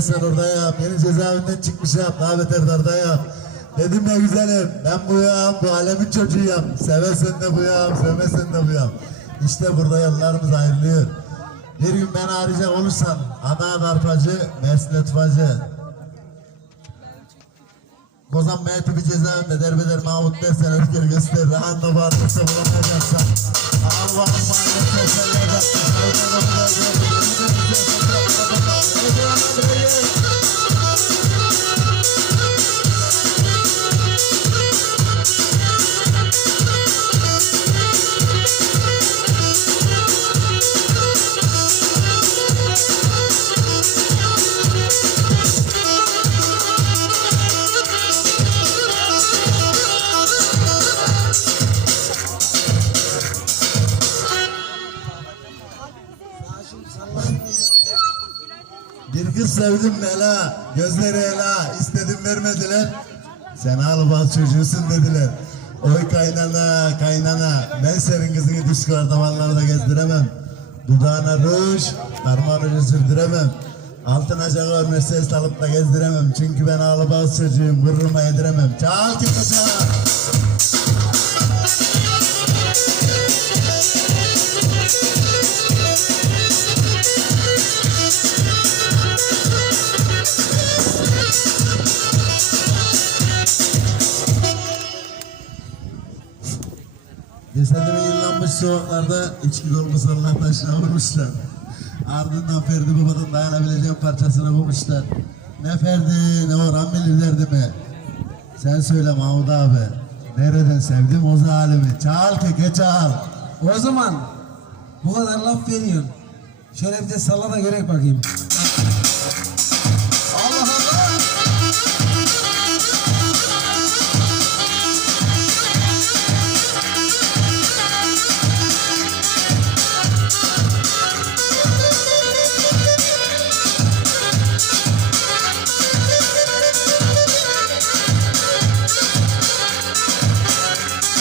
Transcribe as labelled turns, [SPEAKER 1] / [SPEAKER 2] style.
[SPEAKER 1] sen oradayım. Yeni cezaevinden çıkmışım. Daha beter dardayım. Dedim ne güzelim. Ben buyum. Bu alemin çocuğuyum. Sevesen de buyum. Sevmesen de buyum. İşte burada yollarımız ayrılıyor. Bir gün beni arayacak olursan Adana Darpacı, Mersin Etfacı. Kozan M tipi cezaevinde derbeder Mahmut dersen öfkeli göster. Rahanda bağırırsa bulamayacaksan. Bir kız sevdim Ela, gözleri Ela, istedim vermediler. Sen alıbaz çocuğusun dediler. Oy kaynana, kaynana, ben senin kızını diskolar damarlarda gezdiremem. Dudağına ruj, parmağını sürdüremem. Altına cağır Mercedes alıp da gezdiremem. Çünkü ben alıbaz çocuğum, gururuma yediremem. Çal ki Cesedimi yıllanmış sokaklarda içki dolmuş Allah taşına vurmuşlar. Ardından Ferdi Baba'dan dayanabileceğim parçasını bulmuşlar. Ne Ferdi ne Orhan bilir derdimi. Sen söyle Mahmut abi. Nereden sevdim o zalimi? Çal keke çal.
[SPEAKER 2] O zaman bu kadar laf veriyorsun. Şöyle bir de salla da görek bakayım.